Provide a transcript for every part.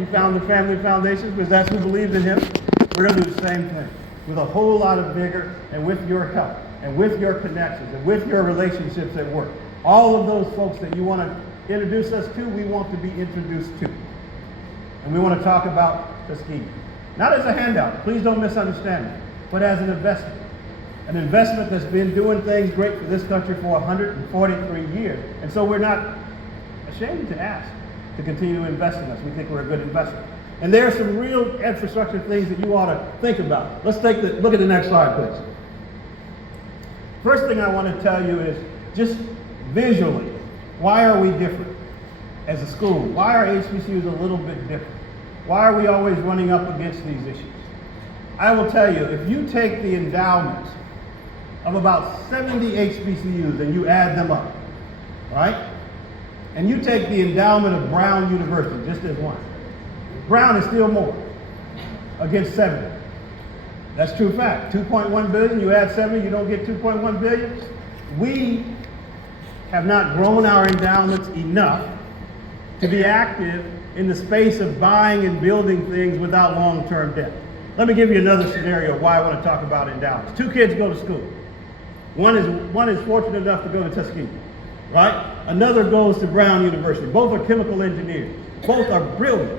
He founded Family Foundations because that's who believed in him. We're going to do the same thing with a whole lot of vigor and with your help and with your connections and with your relationships at work. All of those folks that you want to introduce us to, we want to be introduced to. And we want to talk about Tuskegee. Not as a handout, please don't misunderstand me, but as an investment. An investment that's been doing things great for this country for 143 years. And so we're not ashamed to ask to continue to invest in us. We think we're a good investment. And there are some real infrastructure things that you ought to think about. Let's look at the next slide, please. First thing I want to tell you is just visually, why are we different as a school? Why are HBCUs a little bit different? Why are we always running up against these issues? I will tell you, if you take the endowments of about 70 HBCUs and you add them up, right? And you take the endowment of Brown University, just as one. Brown is still more against 70. That's true fact. 2.1 billion, you add 70, you don't get 2.1 billion. We have not grown our endowments enough to be active in the space of buying and building things without long-term debt. Let me give you another scenario of why I want to talk about endowments. Two kids go to school. One is fortunate enough to go to Tuskegee, right? Another goes to Brown University. Both are chemical engineers. Both are brilliant.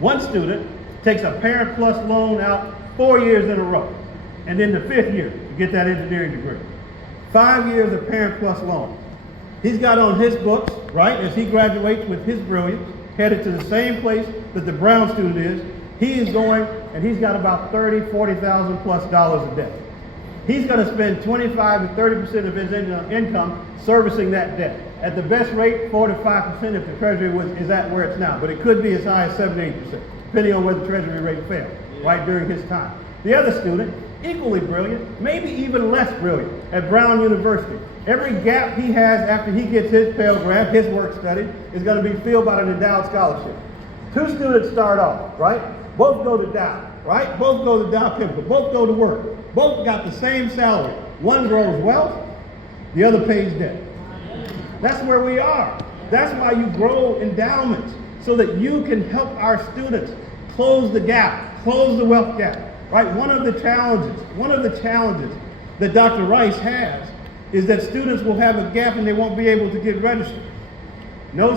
One student takes a Parent Plus loan out 4 years in a row, and then the 5th year to get that engineering degree. 5 years of Parent Plus loan. He's got on his books, right, as he graduates with his brilliance, headed to the same place that the Brown student is. He is going, and he's got about $40,000 plus of debt. He's going to spend 25 to 30% of his income servicing that debt. At the best rate, 4 to 5% if the Treasury is at where it's now, but it could be as high as 7 to 8%, depending on where the Treasury rate fell, right, during his time. The other student, equally brilliant, maybe even less brilliant, at Brown University. Every gap he has after he gets his Pell Grant, his work study, is going to be filled by an endowed scholarship. Two students start off, right? Both go to Dow, right? Both go to Dow Chemical, both go to work. Both got the same salary. One grows wealth, the other pays debt. That's where we are. That's why you grow endowments, so that you can help our students close the gap, close the wealth gap, right? One of the challenges that Dr. Rice has is that students will have a gap and they won't be able to get registered. No